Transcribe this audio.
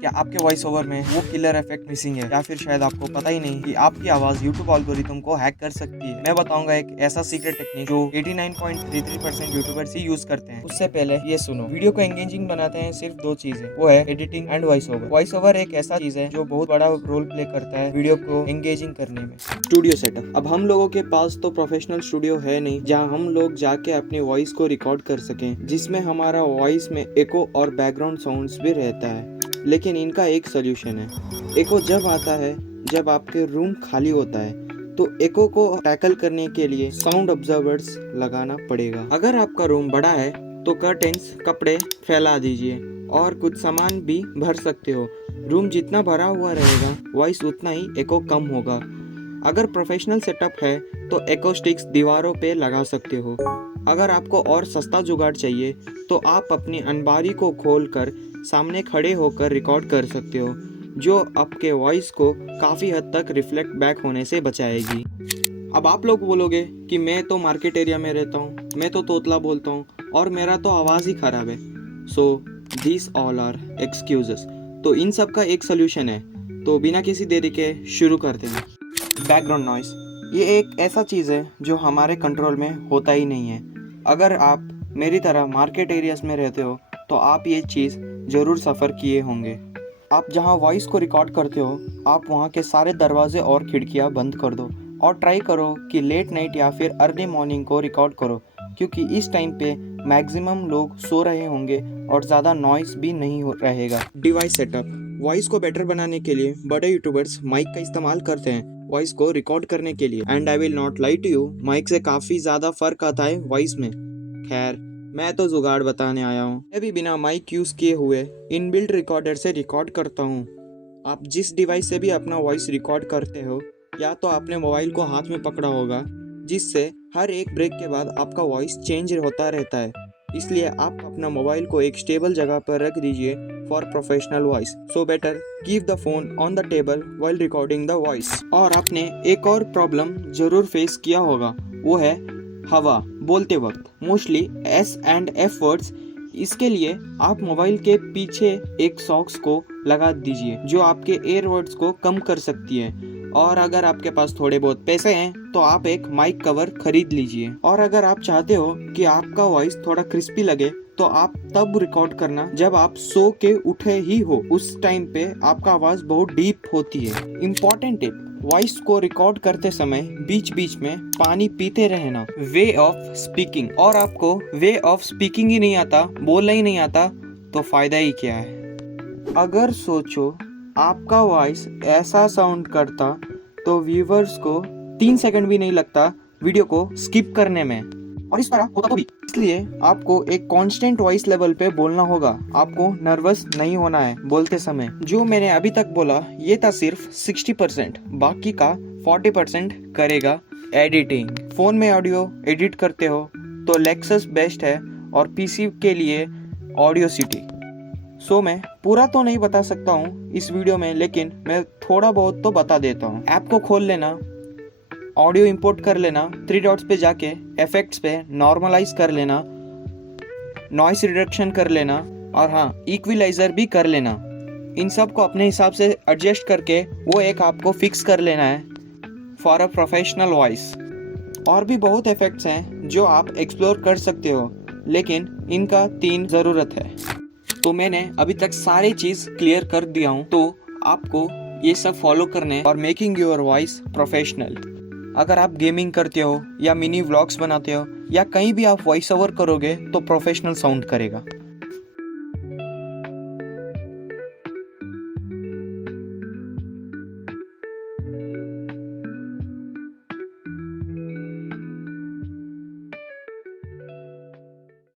क्या आपके voice over में वो किलर इफेक्ट मिसिंग है, या फिर शायद आपको पता ही नहीं कि आपकी आवाज यूट्यूब एल्गोरिथम को हैक कर सकती है। मैं बताऊंगा एक ऐसा सीक्रेट टेक्निक जो 89.33% यूट्यूबर्स ही यूज करते हैं। उससे पहले ये सुनो, वीडियो को एंगेजिंग बनाते हैं सिर्फ दो चीजें, वो है editing and voice over. Voice over एक ऐसा चीज है जो बहुत बड़ा रोल प्ले करता है वीडियो को एंगेजिंग करने में। Studio setup. अब हम लोगों के पास तो प्रोफेशनल स्टूडियो है नहीं जहां हम लोग जाके अपनी वॉइस को रिकॉर्ड कर सकें, जिसमें हमारा वॉइस में एको और बैकग्राउंड साउंड्स भी रहता है। लेकिन इनका एक सोल्यूशन है। एको जब आता है जब आपके रूम खाली होता है, तो एको को टैकल करने के लिए साउंड ऑब्जर्वर्स लगाना पड़ेगा। अगर आपका रूम बड़ा है तो कर्टेन्स, कपड़े फैला दीजिए और कुछ सामान भी भर सकते हो। रूम जितना भरा हुआ रहेगा वॉइस उतना ही एको कम होगा। अगर प्रोफेशनल सेटअप है तो एको स्टिक्स दीवारों पे लगा सकते हो। अगर आपको और सस्ता जुगाड़ चाहिए तो आप अपनी अलमारी को खोलकर सामने खड़े होकर रिकॉर्ड कर सकते हो, जो आपके वॉइस को काफ़ी हद तक रिफ्लेक्ट बैक होने से बचाएगी। अब आप लोग बोलोगे कि मैं तो मार्केट एरिया में रहता हूँ, मैं तो तोतला बोलता हूँ और मेरा तो आवाज़ ही ख़राब है। So this all are excuses. तो इन सब का एक सोल्यूशन है, तो बिना किसी देरी के शुरू करते हैं। बैकग्राउंड नॉइस, ये एक ऐसा चीज़ है जो हमारे कंट्रोल में होता ही नहीं है। अगर आप मेरी तरह मार्केट एरियाज में रहते हो तो आप ये चीज़ ज़रूर सफ़र किए होंगे। आप जहाँ वॉइस को रिकॉर्ड करते हो, आप वहाँ के सारे दरवाजे और खिड़कियाँ बंद कर दो और ट्राई करो कि लेट नाइट या फिर अर्ली मॉर्निंग को रिकॉर्ड करो, क्योंकि इस टाइम पे मैक्सिमम लोग सो रहे होंगे और ज़्यादा नॉइस भी नहीं रहेगा। Device setup. वॉइस को बेटर बनाने के लिए बड़े यूट्यूबर्स माइक का इस्तेमाल करते हैं वॉइस को रिकॉर्ड करने के लिए। And I will not lie to you, mike से काफ़ी ज़्यादा फ़र्क आता है वॉइस में। खैर, मैं तो जुगाड़ बताने आया हूँ। मैं भी बिना माइक यूज़ किए हुए इनबिल्ट रिकॉर्डर से रिकॉर्ड करता हूँ। आप जिस डिवाइस से भी अपना वॉइस रिकॉर्ड करते हो, या तो आपने मोबाइल को हाथ में पकड़ा होगा, जिससे हर एक ब्रेक के बाद आपका वॉइस चेंज होता रहता है। इसलिए आप अपना मोबाइल को एक स्टेबल जगह पर रख दीजिए for professional voice. So better keep the phone on the table while recording the voice. और आपने एक और प्रॉब्लम जरूर फेस किया होगा, वो है हवा बोलते वक्त, mostly S and F words. इसके लिए आप मोबाइल के पीछे एक सॉक्स को लगा दीजिए जो आपके एयर वर्ड्स को कम कर सकती है। और अगर आपके पास थोड़े बहुत पैसे हैं तो आप एक माइक कवर खरीद लीजिए। और अगर आप चाहते हो कि आपका वॉइस थोड़ा क्रिस्पी लगे तो आप तब रिकॉर्ड करना जब आप सो के उठे ही हो। उस टाइम पे आपका आवाज बहुत डीप होती है। इम्पोर्टेंट टिप, वॉइस को रिकॉर्ड करते समय बीच बीच में पानी पीते रहना। Way of speaking. और आपको वे ऑफ स्पीकिंग ही नहीं आता, बोलना ही नहीं आता, तो फायदा ही क्या है। अगर सोचो आपका वॉइस ऐसा साउंड करता तो व्यूवर्स को 3 सेकंड भी नहीं लगता वीडियो को स्किप करने में, और इस तरह होता तो भी। इसलिए आपको एक कांस्टेंट वॉइस लेवल पे बोलना होगा। आपको नर्वस नहीं होना है बोलते समय। जो मैंने अभी तक बोला ये था सिर्फ 60%, बाकी का 40% करेगा एडिटिंग। फोन में ऑडियो एडिट करते हो तो लेक्सस बेस्ट है, और पीसी के लिए ऑडियोसिटी। सो मैं पूरा तो नहीं बता सकता हूँ इस वीडियो में, लेकिन मैं थोड़ा बहुत तो बता देता हूँ। ऐप को खोल लेना, ऑडियो इंपोर्ट कर लेना, 3 डॉट्स पे जाके इफेक्ट्स पे नॉर्मलाइज कर लेना, नॉइस रिडक्शन कर लेना, और हाँ, इक्विलाइजर भी कर लेना। इन सब को अपने हिसाब से एडजस्ट करके वो एक आपको फिक्स कर लेना है फॉर अ प्रोफेशनल वॉइस। और भी बहुत इफेक्ट्स हैं जो आप एक्सप्लोर कर सकते हो, लेकिन इनका 3 ज़रूरत है। तो मैंने अभी तक सारी चीज़ क्लियर कर दिया हूँ, तो आपको ये सब फॉलो करने और मेकिंग योर वॉइस प्रोफेशनल। अगर आप गेमिंग करते हो या मिनी व्लॉग्स बनाते हो या कहीं भी आप वॉइस ओवर करोगे तो प्रोफेशनल साउंड करेगा।